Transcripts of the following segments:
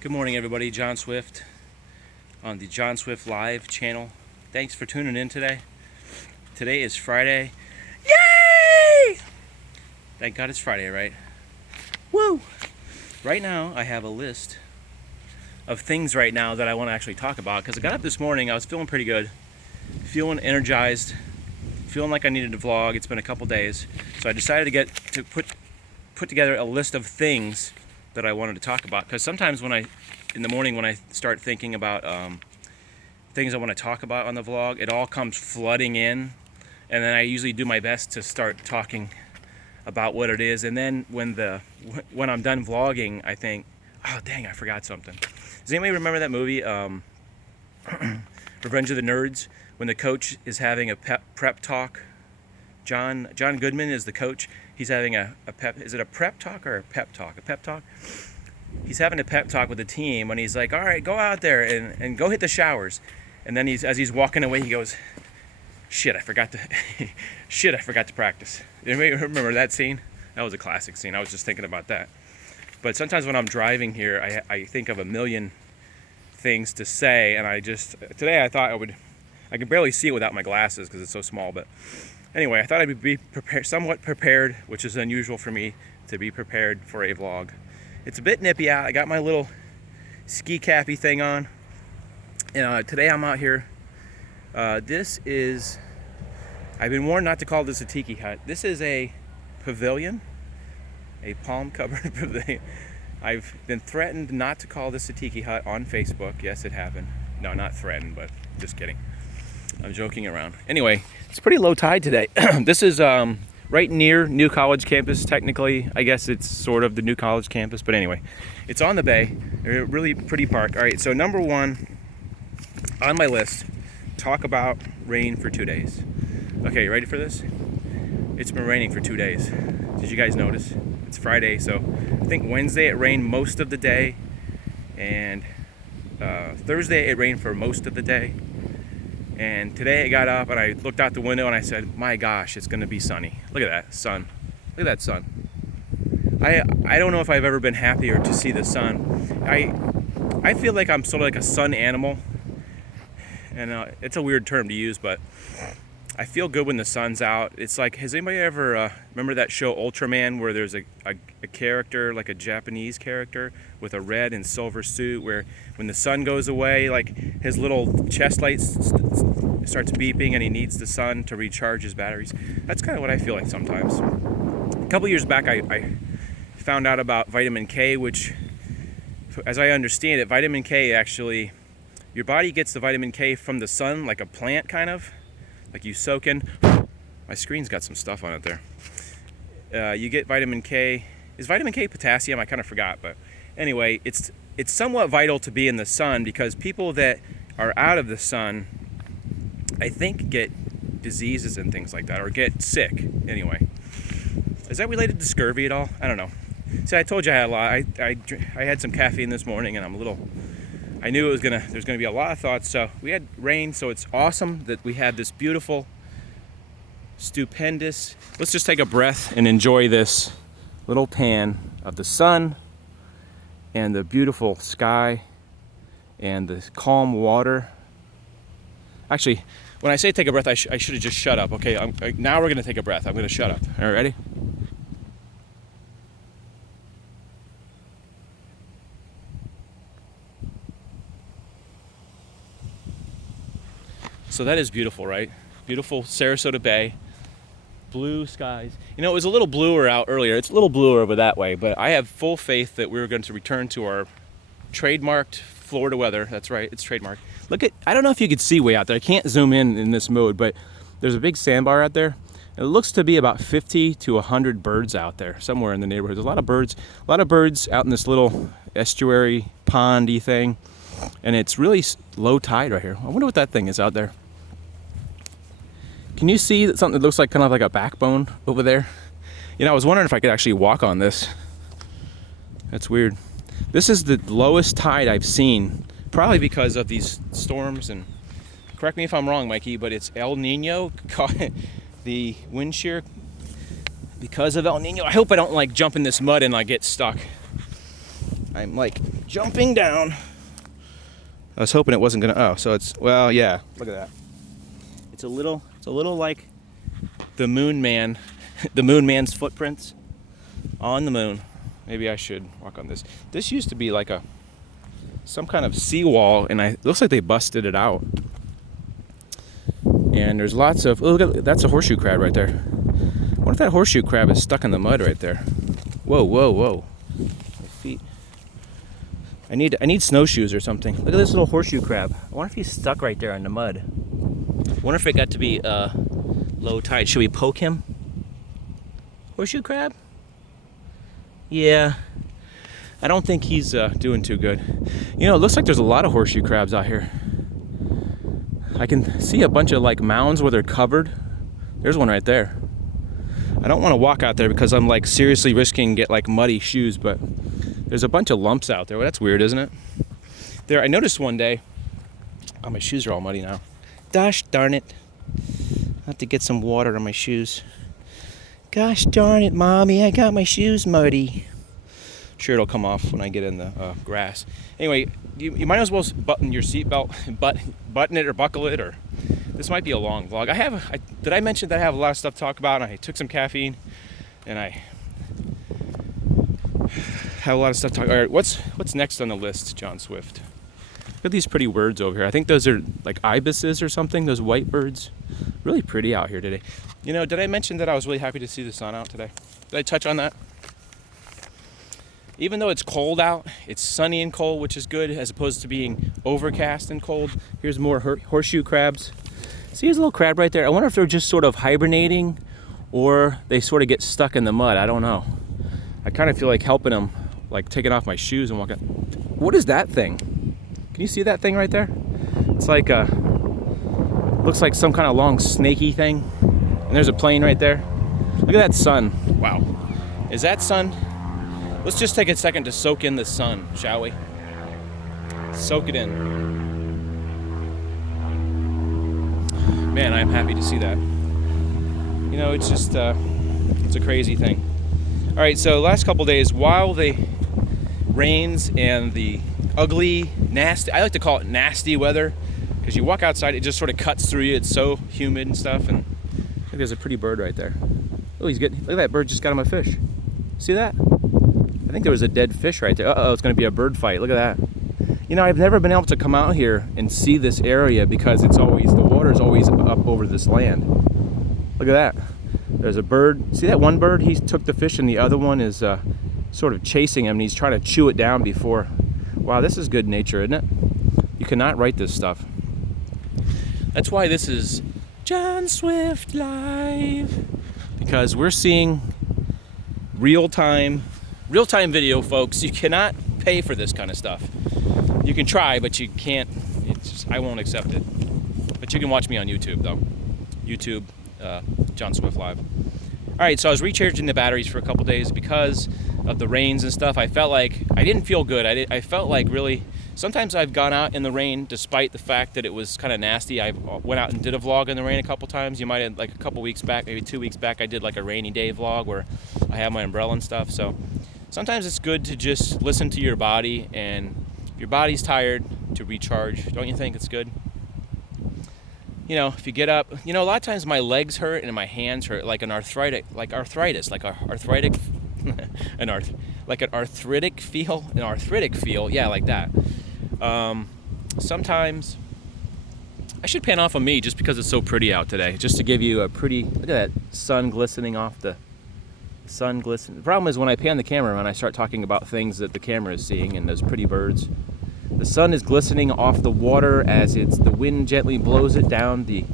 Good morning, everybody. John Swift on the John Swift Live channel. Thanks for tuning in today. Today is Friday. Yay! Thank God it's Friday, right? Woo! Right now, I have a list of things right now that I want to actually talk about because I got up this morning. I was feeling pretty good, feeling energized, feeling like I needed to vlog. It's been a couple days, so I decided to put together a list of things that I wanted to talk about, because sometimes in the morning when I start thinking about things I want to talk about on the vlog, it all comes flooding in, and then I usually do my best to start talking about what it is, and then when I'm done vlogging, I think, oh dang, I forgot something. Does anybody remember that movie, Revenge of the Nerds, when the coach is having a prep talk? John Goodman is the coach. He's having is it a prep talk or a pep talk? A pep talk? He's having a pep talk with the team, and he's like, all right, go out there and go hit the showers. And then as he's walking away, he goes, shit, I forgot to practice. Anybody remember that scene? That was a classic scene. I was just thinking about that. But sometimes when I'm driving here, I think of a million things to say, and today I thought I can barely see it without my glasses because it's so small, but anyway, I thought I'd be somewhat prepared, which is unusual for me to be prepared for a vlog. It's a bit nippy out. I got my little ski cappy thing on, and today I'm out here. I've been warned not to call this a tiki hut. This is a pavilion, a palm-covered pavilion. I've been threatened not to call this a tiki hut on Facebook. Yes, it happened. No, not threatened, but just kidding. I'm joking around. Anyway, it's pretty low tide today. This is right near New College campus. Technically, I guess it's sort of the New College campus, but anyway, it's on the bay. A really pretty park. All right, so number one on my list, talk about rain for 2 days. Okay, you ready for this? It's been raining for 2 days. Did you guys notice? It's Friday, so I think Wednesday it rained most of the day, and Thursday it rained for most of the day. And today I got up and I looked out the window and I said, my gosh, it's going to be sunny. Look at that sun. Look at that sun. I don't know if I've ever been happier to see the sun. I feel like I'm sort of like a sun animal. And it's a weird term to use, but I feel good when the sun's out. It's like, has anybody ever remember that show Ultraman, where there's a character, like a Japanese character with a red and silver suit, where when the sun goes away, like his little chest light starts beeping and he needs the sun to recharge his batteries? That's kind of what I feel like sometimes. A couple years back, I found out about vitamin K, which, as I understand it, vitamin K actually, your body gets the vitamin K from the sun, like a plant kind of. Like you soak in. My screen's got some stuff on it there. You get vitamin K. Is vitamin K potassium? I kind of forgot, but anyway, it's somewhat vital to be in the sun, because people that are out of the sun, I think, get diseases and things like that, or get sick. Anyway, is that related to scurvy at all? I don't know. See, I told you I had a lot. I had some caffeine this morning, and I knew there's gonna be a lot of thoughts. So we had rain, so it's awesome that we have this beautiful, stupendous. Let's just take a breath and enjoy this little pan of the sun and the beautiful sky and the calm water. Actually, when I say take a breath, I should have just shut up. Okay, now we're gonna take a breath. I'm gonna shut up. All right, ready? So that is beautiful, right? Beautiful Sarasota Bay, blue skies. You know, it was a little bluer out earlier. It's a little bluer over that way, but I have full faith that we're going to return to our trademarked Florida weather. That's right, it's trademarked. I don't know if you could see way out there. I can't zoom in this mode, but there's a big sandbar out there. It looks to be about 50 to 100 birds out there, somewhere in the neighborhood. There's a lot of birds out in this little estuary pondy thing, and it's really low tide right here. I wonder what that thing is out there. Can you see something that looks like kind of like a backbone over there? You know, I was wondering if I could actually walk on this. That's weird. This is the lowest tide I've seen, probably because of these storms. And correct me if I'm wrong, Mikey, but it's El Nino, the wind shear, because of El Nino. I hope I don't jump in this mud and get stuck. I'm jumping down. I was hoping it wasn't gonna, oh, so it's, well, yeah, look at that. It's a little like the Moon Man, the Moon Man's footprints on the moon. Maybe I should walk on this. This used to be like some kind of seawall, and it looks like they busted it out. And there's lots of, oh, look at, that's a horseshoe crab right there. I wonder if that horseshoe crab is stuck in the mud right there. Whoa, whoa, whoa. My feet. I need snowshoes or something. Look at this little horseshoe crab. I wonder if he's stuck right there in the mud. I wonder if it got to be low tide. Should we poke him? Horseshoe crab? Yeah. I don't think he's doing too good. You know, it looks like there's a lot of horseshoe crabs out here. I can see a bunch of like mounds where they're covered. There's one right there. I don't want to walk out there because I'm like seriously risking get like muddy shoes, but there's a bunch of lumps out there. Well, that's weird, isn't it? There, I noticed one day, oh, my shoes are all muddy now. Gosh darn it. I have to get some water on my shoes. Gosh darn it, Mommy, I got my shoes muddy. Sure, it'll come off when I get in the grass. Anyway, you might as well button your seatbelt, button it or buckle it, or this might be a long vlog. Did I mention that I have a lot of stuff to talk about? I took some caffeine, and I have a lot of stuff to talk. All right, what's next on the list, John Swift? Look at these pretty birds over here. I think those are like ibises or something. Those white birds, really pretty out here today. You know, did I mention that I was really happy to see the sun out today? Did I touch on that? Even though it's cold out, it's sunny and cold, which is good, as opposed to being overcast and cold. Here's more horseshoe crabs. See his little crab right there? I wonder if they're just sort of hibernating or they sort of get stuck in the mud. I don't know. I kind of feel like helping them, like taking off my shoes and walking. What is that thing? Can you see that thing right there? It's like looks like some kind of long snaky thing. And there's a plane right there. Look at that sun. Wow. Is that sun? Let's just take a second to soak in the sun, shall we? Soak it in. Man, I'm happy to see that. You know, it's just, it's a crazy thing. All right, so last couple days, while the rains and the ugly, nasty, I like to call it nasty weather, because you walk outside, it just sort of cuts through you. It's so humid and stuff, and look, there's a pretty bird right there. Oh, look at that bird just got him a fish. See that? I think there was a dead fish right there. Uh-oh, it's going to be a bird fight. Look at that. You know, I've never been able to come out here and see this area because the water's always up over this land. Look at that. There's a bird. See that one bird? He took the fish and the other one is sort of chasing him and he's trying to chew it down before. Wow, this is good nature, isn't it? You cannot write this stuff. That's why this is John Swift Live. Because we're seeing real-time video, folks. You cannot pay for this kind of stuff. You can try, but you can't. I won't accept it. But you can watch me on YouTube, though. YouTube, John Swift Live. All right, so I was recharging the batteries for a couple days because of the rains and stuff. I felt like I didn't feel good. I felt like really. Sometimes I've gone out in the rain despite the fact that it was kind of nasty. I went out and did a vlog in the rain a couple times. You might have, like a couple weeks back, maybe 2 weeks back, I did like a rainy day vlog where I have my umbrella and stuff. So sometimes it's good to just listen to your body, and if your body's tired, to recharge. Don't you think it's good? You know, if you get up, you know, a lot of times my legs hurt and my hands hurt, like an arthritic feel, yeah, like that. Sometimes I should pan off on me just because it's so pretty out today, just to give you a pretty, look at that sun glistening off the sun glisten. The problem is when I pan the camera and I start talking about things that the camera is seeing and those pretty birds, the sun is glistening off the water as the wind gently blows it down. The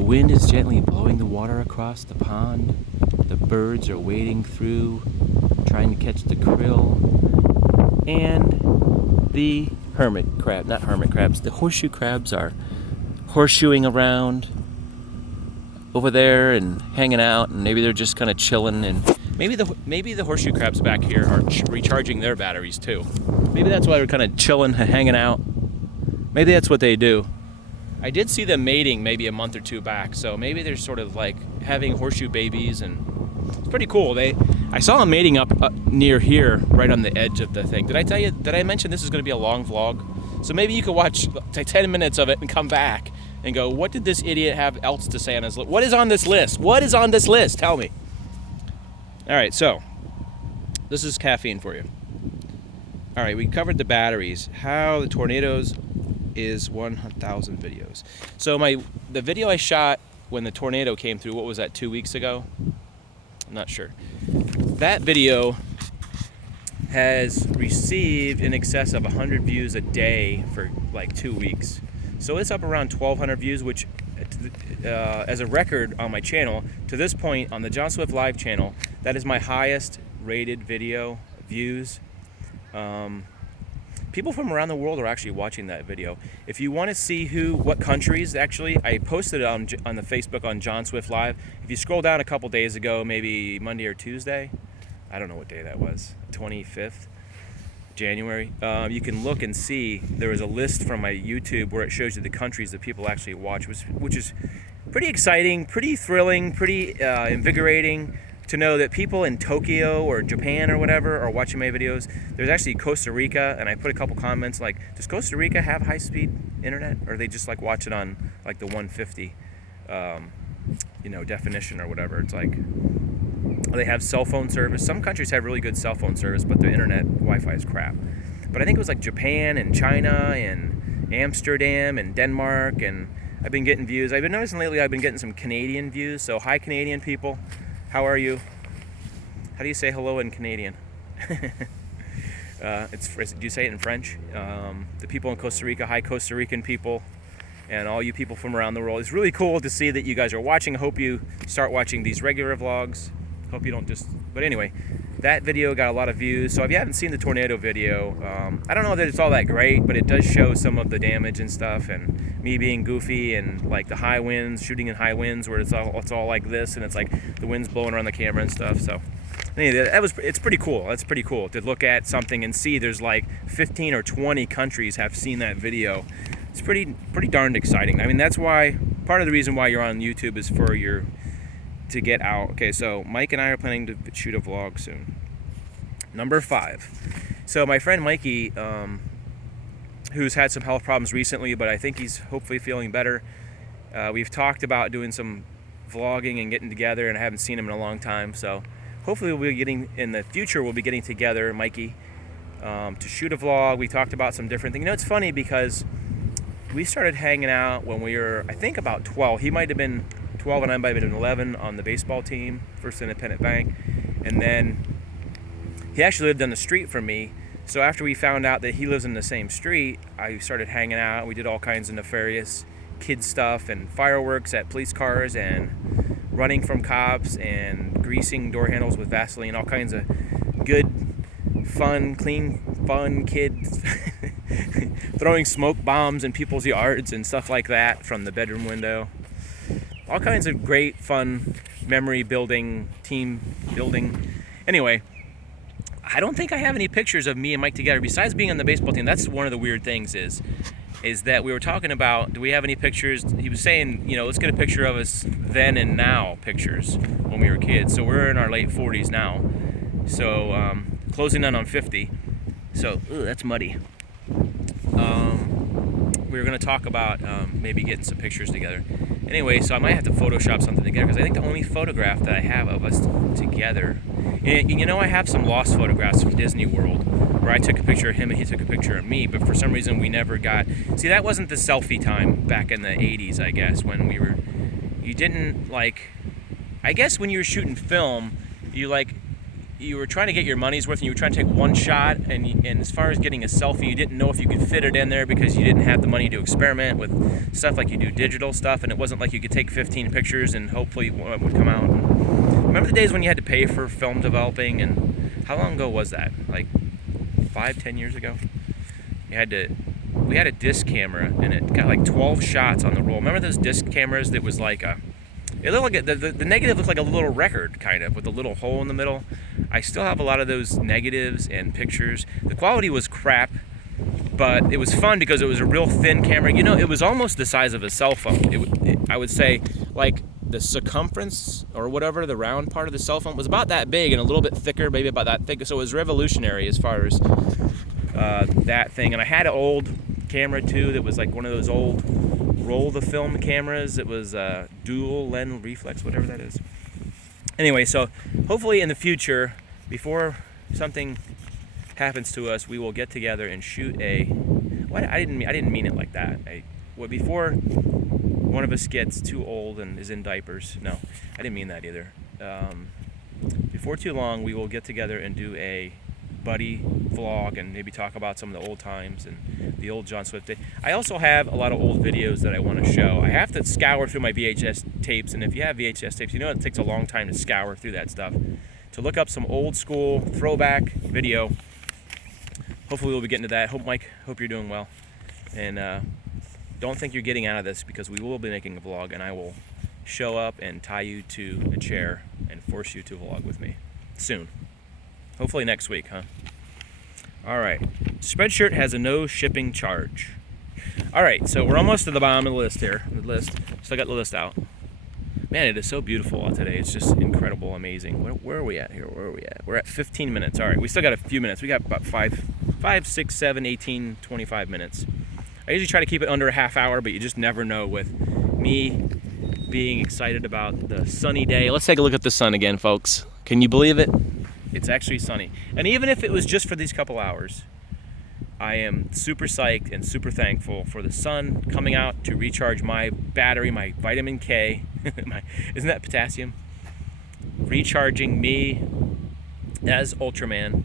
wind is gently blowing the water across the pond. The birds are wading through, trying to catch the krill. And the the horseshoe crabs are horseshoeing around over there and hanging out, and maybe they're just kind of chilling, and maybe the horseshoe crabs back here are recharging their batteries too. Maybe that's why they're kind of chilling and hanging out. Maybe that's what they do. I did see them mating maybe a month or two back, so maybe they're sort of like having horseshoe babies, and it's pretty cool. I saw them mating up near here, right on the edge of the thing. Did I tell you? Did I mention this is going to be a long vlog? So maybe you could watch 10 minutes of it and come back and go, what did this idiot have else to say on his list? What is on this list? What is on this list? Tell me. All right, so this is caffeine for you. All right, we covered the batteries. How the tornadoes is 1,000 videos. So the video I shot when the tornado came through, what was that, 2 weeks ago? I'm not sure. That video has received in excess of 100 views a day for like 2 weeks. So it's up around 1,200 views, which as a record on my channel, to this point on the John Swift Live channel, that is my highest rated video views. People from around the world are actually watching that video. If you want to see what countries, actually, I posted it on the Facebook on John Swift Live. If you scroll down a couple days ago, maybe Monday or Tuesday, I don't know what day that was, 25th January, you can look and see there was a list from my YouTube where it shows you the countries that people actually watch, which is pretty exciting, pretty thrilling, pretty invigorating to know that people in Tokyo or Japan or whatever are watching my videos. There's actually Costa Rica, and I put a couple comments like, does Costa Rica have high-speed internet, or they just like watch it on like the 150 definition or whatever? It's like, they have cell phone service. Some countries have really good cell phone service, but the internet Wi-Fi is crap. But I think it was like Japan and China and Amsterdam and Denmark, and I've been getting views. I've been noticing lately I've been getting some Canadian views. So hi, Canadian people. How are you? How do you say hello in Canadian? Do you say it in French? The people in Costa Rica, hi Costa Rican people, and all you people from around the world. It's really cool to see that you guys are watching. I hope you start watching these regular vlogs. Hope you don't just, but anyway, that video got a lot of views. So if you haven't seen the tornado video, I don't know that it's all that great, but it does show some of the damage and stuff, and me being goofy, and like the high winds, shooting in high winds where it's all like this, and it's like the wind's blowing around the camera and stuff. So anyway, it's pretty cool. That's pretty cool to look at something and see there's like 15 or 20 countries have seen that video. It's pretty darned exciting. I mean, that's why, part of the reason why you're on YouTube is for to get out. Okay, so Mike and I are planning to shoot a vlog soon. Number 5. So my friend Mikey, who's had some health problems recently, but I think he's hopefully feeling better. We've talked about doing some vlogging and getting together, and I haven't seen him in a long time. So hopefully in the future, we'll be getting together, Mikey, to shoot a vlog. We talked about some different things. You know, it's funny because we started hanging out when we were, I think, about 12. He might have been 12 and I might have been 11 on the baseball team, First Independent Bank. And then he actually lived on the street from me. So after we found out that he lives in the same street, I started hanging out. We did all kinds of nefarious kid stuff and fireworks at police cars and running from cops and greasing door handles with Vaseline, all kinds of good, fun, clean, fun kids throwing smoke bombs in people's yards and stuff like that from the bedroom window. All kinds of great, fun, memory building, team building. Anyway, I don't think I have any pictures of me and Mike together besides being on the baseball team. That's one of the weird things is that we were talking about, do we have any pictures? He was saying, let's get a picture of us then and now pictures when we were kids. So we're in our late 40s now. So closing in on 50. So, that's muddy. We were going to talk about maybe getting some pictures together. Anyway, so I might have to Photoshop something together because I think the only photograph that I have of us together, and I have some lost photographs from Disney World where I took a picture of him and he took a picture of me, but for some reason we never got, see, that wasn't the selfie time back in the 80s, I guess, when you didn't I guess when you were shooting film, you were trying to get your money's worth and you were trying to take one shot, and as far as getting a selfie, you didn't know if you could fit it in there because you didn't have the money to experiment with stuff like you do digital stuff, and it wasn't like you could take 15 pictures and hopefully one would come out. Remember the days when you had to pay for film developing, and how long ago was that? Like 5-10 years ago? We had a disc camera and it got like 12 shots on the roll. Remember those disc cameras that was like it looked like the negative looked like a little record, kind of, with a little hole in the middle. I still have a lot of those negatives and pictures. The quality was crap, but it was fun because it was a real thin camera. It was almost the size of a cell phone. I would say, like, the circumference or whatever, the round part of the cell phone was about that big and a little bit thicker, maybe about that thick. So it was revolutionary as far as that thing. And I had an old camera too that was like one of those old roll the film cameras. It was dual lens reflex, whatever that is. Anyway, so hopefully in the future, before something happens to us, we will get together and shoot a. What I didn't mean it like that. Before one of us gets too old and is in diapers. No, I didn't mean that either. Before too long, we will get together and do a buddy vlog and maybe talk about some of the old times and the old John Swift day. I also have a lot of old videos that I want to show. I have to scour through my VHS tapes, and if you have VHS tapes, you know it takes a long time to scour through that stuff. To look up some old school throwback video. Hopefully we'll be getting to that. Mike, hope you're doing well. And don't think you're getting out of this, because we will be making a vlog, and I will show up and tie you to a chair and force you to vlog with me soon. Hopefully next week, huh? All right. Spreadshirt has a no shipping charge. All right, so we're almost to the bottom of the list here. Still got the list out. Man, it is so beautiful out today. It's just incredible, amazing. Where are we at here? Where are we at? We're at 15 minutes. All right, we still got a few minutes. We got about 5, 6, 7, 18, 25 minutes. I usually try to keep it under a half hour, but you just never know with me being excited about the sunny day. Let's take a look at the sun again, folks. Can you believe it? It's actually sunny. And even if it was just for these couple hours, I am super psyched and super thankful for the sun coming out to recharge my battery, my vitamin K. Isn't that potassium? Recharging me as Ultraman.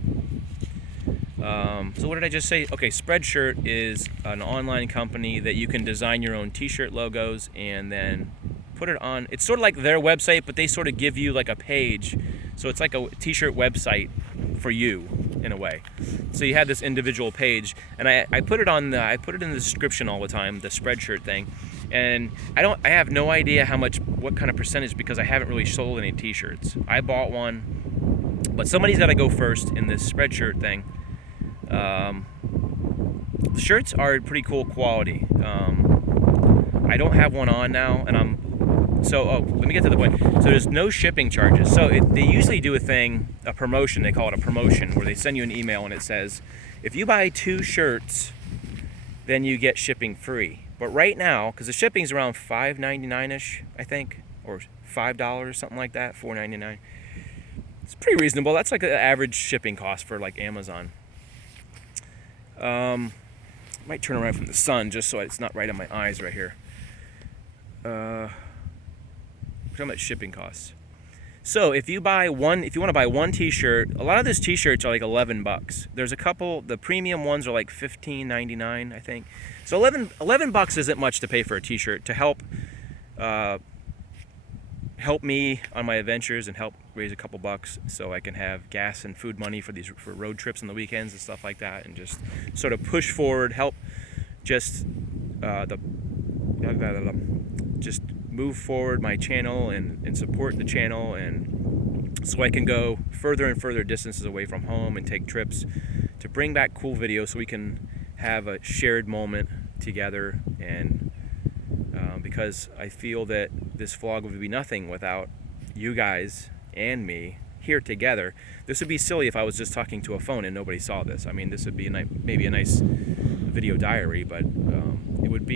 So what did I just say? Okay, Spreadshirt is an online company that you can design your own t-shirt logos and then put it on. It's sort of like their website, but they sort of give you like a page. So it's like a t-shirt website for you in a way. So you have this individual page, and I put it in the description all the time, the Spreadshirt thing. And I have no idea what kind of percentage, because I haven't really sold any t-shirts. I bought one, but somebody's got to go first in this Spreadshirt thing. The shirts are pretty cool quality. I don't have one on now, and let me get to the point. So there's no shipping charges. So they usually do a promotion, they call it a promotion, where they send you an email and it says, if you buy 2 shirts, then you get shipping free. But right now, because the shipping's around $5.99-ish, I think, or $5, something like that, $4.99. It's pretty reasonable. That's like the average shipping cost for like Amazon. Might turn around from the sun just so it's not right on my eyes right here. We're talking about shipping costs. So if you want to buy one t-shirt, a lot of these t-shirts are like $11. There's a couple, the premium ones are like $15.99, I think. So $11 isn't much to pay for a t-shirt to help me on my adventures and help raise a couple bucks so I can have gas and food money for road trips on the weekends and stuff like that, and just sort of push forward, help just just move forward my channel and support the channel, and so I can go further and further distances away from home and take trips to bring back cool videos so we can have a shared moment together. And because I feel that this vlog would be nothing without you guys and me here together. This would be silly if I was just talking to a phone and nobody saw this. I mean, this would be maybe a nice video diary, but it would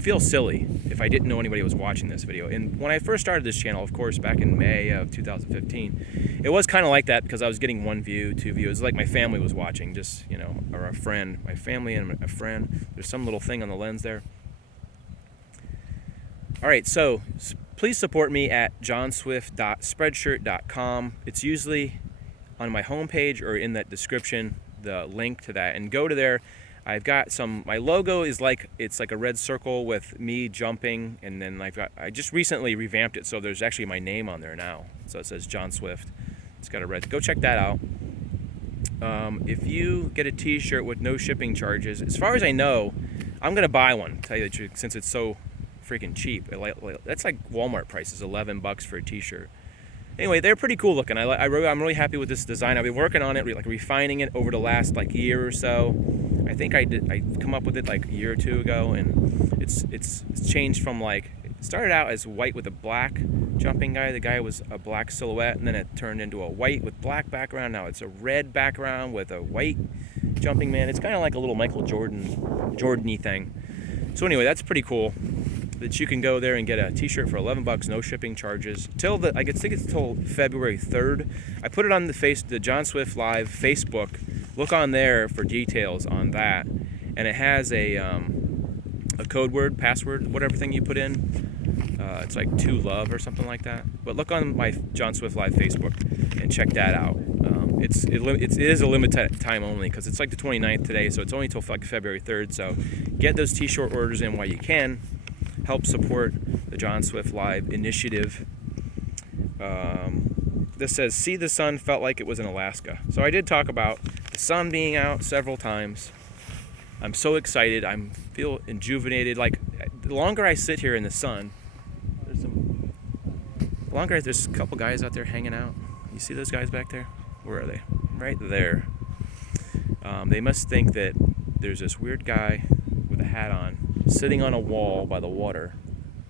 feel silly if I didn't know anybody was watching this video. And when I first started this channel, of course, back in May of 2015, it was kind of like that, because I was getting 1 view, 2 views. It was like my family was watching, just, or a friend, my family and a friend. There's some little thing on the lens there. All right, so please support me at johnswift.spreadshirt.com. It's usually on my homepage or in that description, the link to that, and go to there. I've got my logo is it's like a red circle with me jumping, and then I just recently revamped it, so there's actually my name on there now. So it says John Swift. It's got a red, go check that out. If you get a t-shirt with no shipping charges, as far as I know, I'm gonna buy one, tell you the truth, since it's so freaking cheap. That's like Walmart prices, $11 for a t-shirt. Anyway, they're pretty cool looking. I'm really happy with this design. I've been working on it, refining it over the last year or so. I think I come up with it a year or 2 ago, and it's changed from started out as white with a black jumping guy. The guy was a black silhouette, and then it turned into a white with black background. Now it's a red background with a white jumping man. It's kind of like a little Michael Jordan-y thing. So anyway, that's pretty cool that you can go there and get a t-shirt for $11, no shipping charges. I think it's till February 3rd. I put it on the John Swift Live Facebook. Look on there for details on that. And it has a code word, password, whatever thing you put in. It's like to love or something like that. But look on my John Swift Live Facebook and check that out. It is a limited time only because it's like the 29th today, so it's only till like February 3rd. So get those t-shirt orders in while you can. Help support the John Swift Live initiative. This says, see the sun felt like it was in Alaska. So I did talk about the sun being out several times. I'm so excited. I feel rejuvenated. Like, the longer I sit here in the sun, there's a couple guys out there hanging out. You see those guys back there? Where are they? Right there. They must think that there's this weird guy with a hat on, sitting on a wall by the water,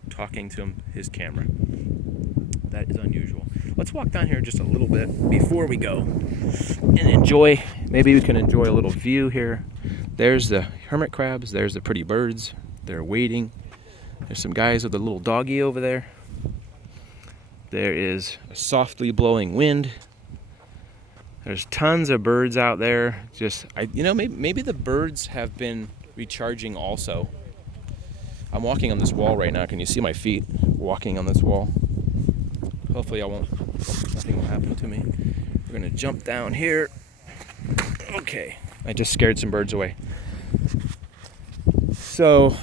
talking to his camera. That is unusual. Let's walk down here just a little bit before we go and enjoy. Maybe we can enjoy a little view here. There's the hermit crabs. There's the pretty birds. They're waiting. There's some guys with a little doggy over there. There is a softly blowing wind. There's tons of birds out there. Maybe the birds have been recharging also. I'm walking on this wall right now. Can you see my feet walking on this wall? Hopefully nothing will happen to me. We're gonna jump down here. Okay, I just scared some birds away. So,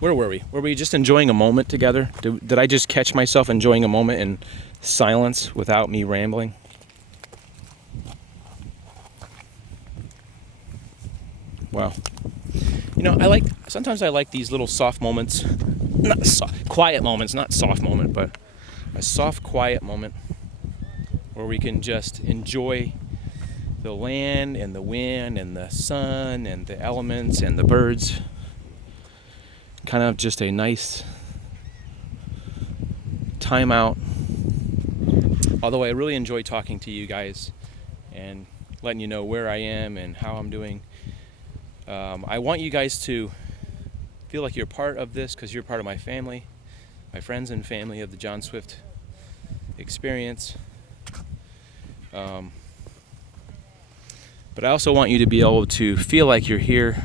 where were we? Were we just enjoying a moment together? Did I just catch myself enjoying a moment in silence without me rambling? Wow. Sometimes I like these little soft moments, quiet moments, not soft moment, but a soft, quiet moment where we can just enjoy the land and the wind and the sun and the elements and the birds. Kind of just a nice time out. Although I really enjoy talking to you guys and letting you know where I am and how I'm doing. I want you guys to feel like you're part of this because you're part of my family, my friends and family of the John Swift experience. But I also want you to be able to feel like you're here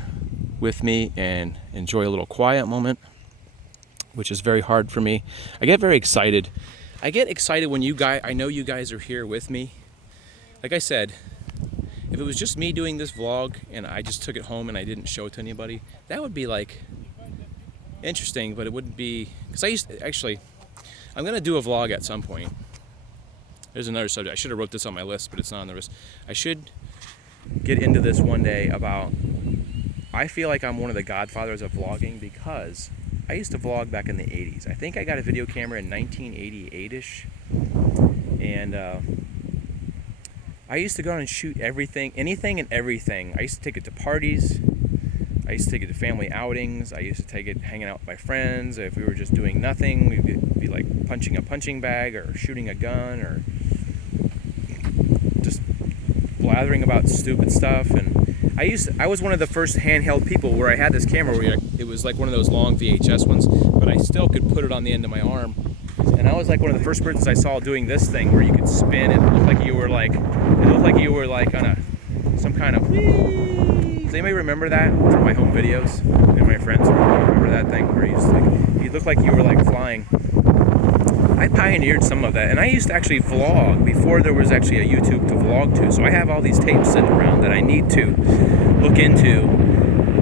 with me and enjoy a little quiet moment, which is very hard for me. I get very excited. I get excited when I know you guys are here with me. Like I said, if it was just me doing this vlog and I just took it home and I didn't show it to anybody, that would be like interesting, but it wouldn't be, because I'm going to do a vlog at some point. There's another subject. I should have wrote this on my list, but it's not on the list. I should get into this one day about, I feel like I'm one of the godfathers of vlogging because I used to vlog back in the 80s. I think I got a video camera in 1988-ish, and I used to go out and shoot anything and everything. I used to take it to parties. I used to take it to family outings. I used to take it hanging out with my friends. If we were just doing nothing, we'd be like punching a punching bag or shooting a gun or just blathering about stupid stuff. And I was one of the first handheld people where I had this camera where it was like one of those long VHS ones, but I still could put it on the end of my arm. And I was like one of the first persons I saw doing this thing where you could spin it. It looked like you were like on some kind of whee. Does anybody remember that from my home videos? And my friends remember that thing where you looked like you were like flying. I pioneered some of that, and I used to actually vlog before there was actually a YouTube to vlog to. So I have all these tapes sitting around that I need to look into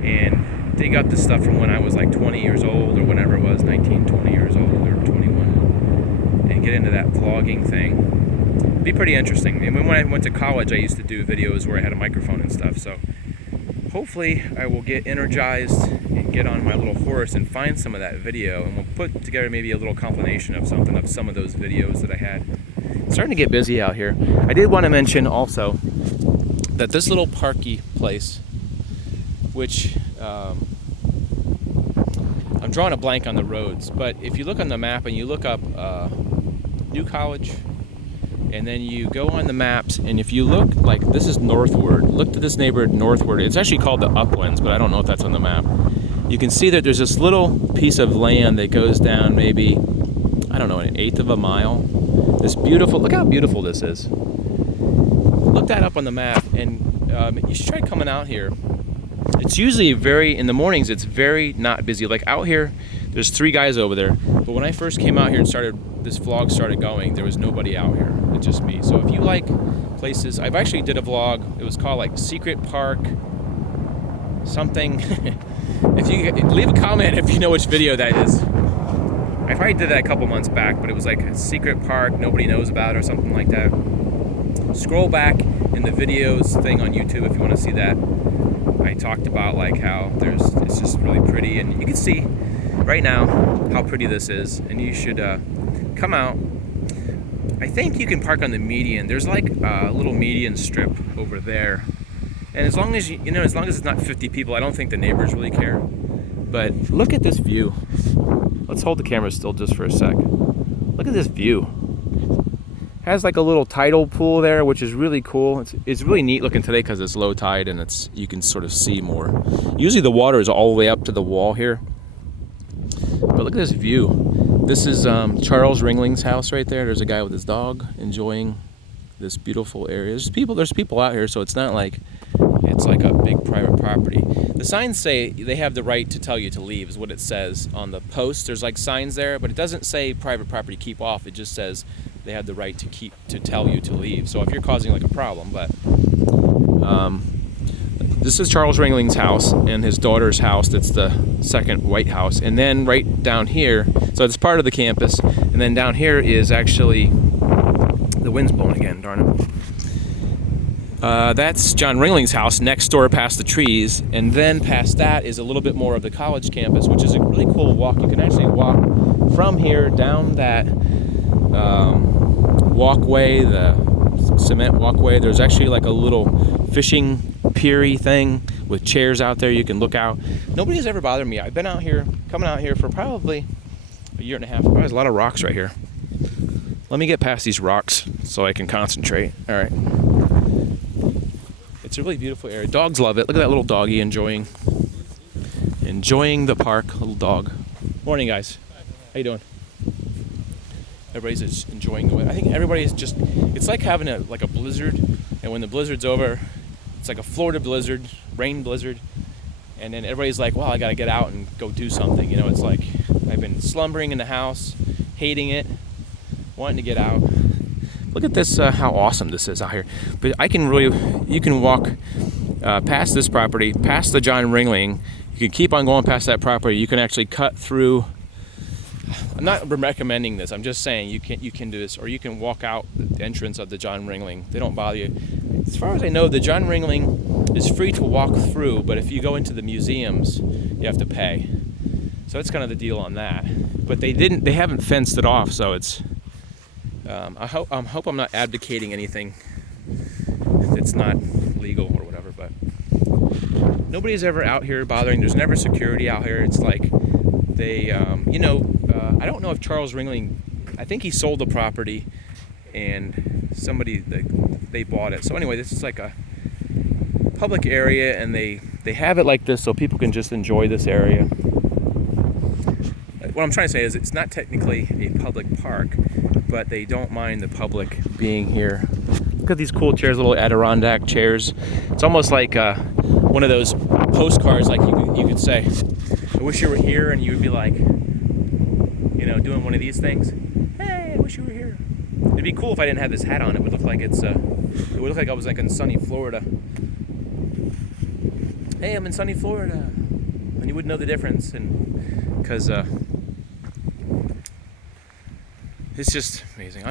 and dig up the stuff from when I was like 20 years old or whenever it was, 19, 20 years old or 21, and get into that vlogging thing. It'd be pretty interesting. And when I went to college, I used to do videos where I had a microphone and stuff. So hopefully I will get energized and get on my little horse and find some of that video, and we'll put together maybe a little compilation of some of those videos that I had. It's starting to get busy out here. I did want to mention also that this little parky place, which drawing a blank on the roads, but if you look on the map and you look up New College, and then you go on the maps, and if you look, like, this is northward, look to this neighborhood northward. It's actually called the Uplands, but I don't know if that's on the map. You can see that there's this little piece of land that goes down maybe, I don't know, an eighth of a mile. This beautiful, look how beautiful this is. Look that up on the map, and you should try coming out here. It's usually in the mornings, it's very not busy. Like out here, there's 3 guys over there. But when I first came out here and this vlog started going, there was nobody out here. It's just me. So if you like places, I've actually did a vlog. It was called like Secret Park something. If you leave a comment if you know which video that is. I probably did that a couple months back, but it was like a secret park nobody knows about or something like that. Scroll back in the videos thing on YouTube if you want to see that. I talked about like how it's just really pretty, and you can see right now how pretty this is, and you should come out. I think you can park on the median. There's like a little median strip over there, and as long as as long as it's not 50 people, I don't think the neighbors really care. But look at this view. Let's hold the camera still just for a sec. Look at this view. Has like a little tidal pool there, which is really cool. It's really neat looking today because it's low tide and you can sort of see more. Usually the water is all the way up to the wall here. But look at this view. This is Charles Ringling's house right there. There's a guy with his dog enjoying this beautiful area. There's people out here, so it's not like it's like a big private property. The signs say they have the right to tell you to leave, is what it says on the post. There's like signs there, but it doesn't say private property, keep off. It just says they have the right to tell you to leave. So if you're causing like a problem, but this is Charles Ringling's house and his daughter's house. That's the second White House. And then right down here, so it's part of the campus. And then down here is actually, the wind's blowing again, darn it. That's John Ringling's house next door past the trees. And then past that is a little bit more of the college campus, which is a really cool walk. You can actually walk from here down that walkway, the cement walkway. There's actually like a little fishing pier-y thing with chairs out there. You can look out. Nobody's ever bothered me. I've been coming out here for probably a year and a half. Oh, there's a lot of rocks right here. Let me get past these rocks so I can concentrate. All right. It's a really beautiful area. Dogs love it. Look at that little doggy enjoying the park. Little dog. Morning, guys. How you doing? Everybody's just enjoying the weather. I think everybody's just, it's like having a blizzard, and when the blizzard's over, it's like a Florida blizzard, rain blizzard, and then everybody's like, wow, I gotta get out and go do something. It's like, I've been slumbering in the house, hating it, wanting to get out. Look at this, how awesome this is out here. But you can walk past this property, past the John Ringling. You can keep on going past that property. You can actually cut through. I'm not recommending this. I'm just saying you can do this, or you can walk out the entrance of the John Ringling. They don't bother you. As far as I know, the John Ringling is free to walk through, but if you go into the museums, you have to pay. So that's kind of the deal on that. But they haven't fenced it off, so it's. I hope I'm not advocating anything that's not legal or whatever. But nobody's ever out here bothering. There's never security out here. It's like they, I don't know if Charles Ringling, I think he sold the property and they bought it. So anyway, this is like a public area, and they have it like this so people can just enjoy this area. What I'm trying to say is it's not technically a public park, but they don't mind the public being here. Look at these cool chairs, little Adirondack chairs. It's almost like one of those postcards, like you could say, I wish you were here, and you would be like, doing one of these things. Hey, I wish you were here. It'd be cool if I didn't have this hat on. It would look like it would look like I was like in sunny Florida. Hey, I'm in sunny Florida. And you wouldn't know the difference, and because it's just amazing.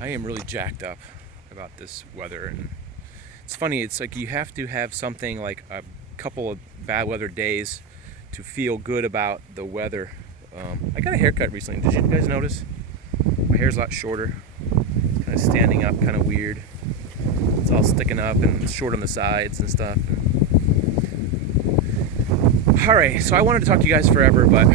I am really jacked up about this weather, and it's funny. It's like you have to have something like a couple of bad weather days to feel good about the weather. I got a haircut recently. Did you guys notice? My hair's a lot shorter. It's kind of standing up, kind of weird. It's all sticking up and it's short on the sides and stuff. All right, so I wanted to talk to you guys forever, but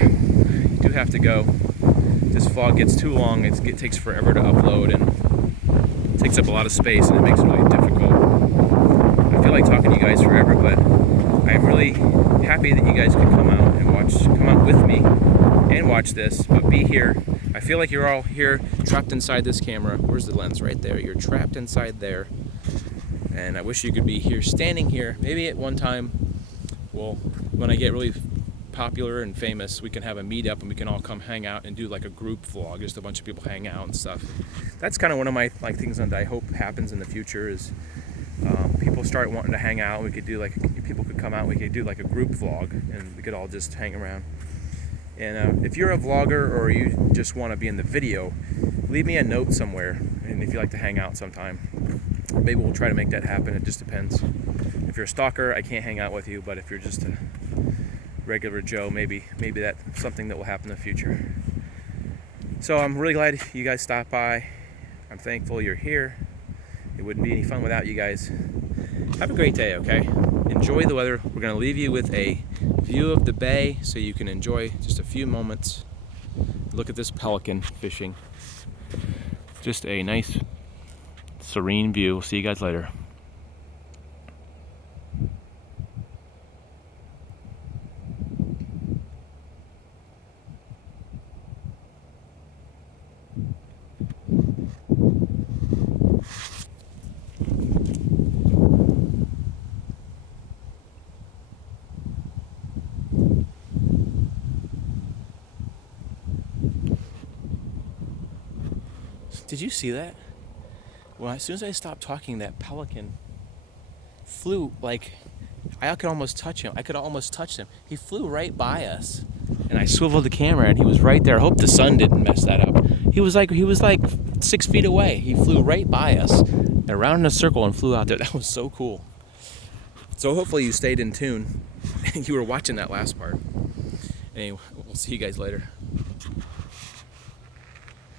do have to go. This vlog gets too long. It takes forever to upload and it takes up a lot of space, and it makes it really difficult. I feel like talking to you guys forever, but I'm really happy that you guys could come out with me and watch this, but be here. I feel like you're all here trapped inside this camera. Where's the lens? Right there. You're trapped inside there. And I wish you could be here, standing here. Maybe at one time, well, when I get really popular and famous, we can have a meetup and we can all come hang out and do like a group vlog, just a bunch of people hang out and stuff. That's kind of one of my things that I hope happens in the future is people start wanting to hang out. We could do people could come out, we could do like a group vlog and we could all just hang around. And if you're a vlogger or you just want to be in the video, leave me a note somewhere, and if you like to hang out sometime, maybe we'll try to make that happen. It just depends. If you're a stalker, I can't hang out with you, but if you're just a regular Joe, maybe that's something that will happen in the future. So I'm really glad you guys stopped by. I'm thankful you're here. It wouldn't be any fun without you guys. Have a great day, okay? Enjoy the weather. We're going to leave you with a view of the bay so you can enjoy just a few moments. Look at this pelican fishing. Just a nice, serene view. We'll see you guys later. Did you see that? Well, as soon as I stopped talking, that pelican flew I could almost touch him. I could almost touch him. He flew right by us, and I swiveled the camera, and he was right there. I hope the sun didn't mess that up. He was like 6 feet away. He flew right by us, around in a circle, and flew out there. That was so cool. So hopefully you stayed in tune. You were watching that last part. Anyway, we'll see you guys later.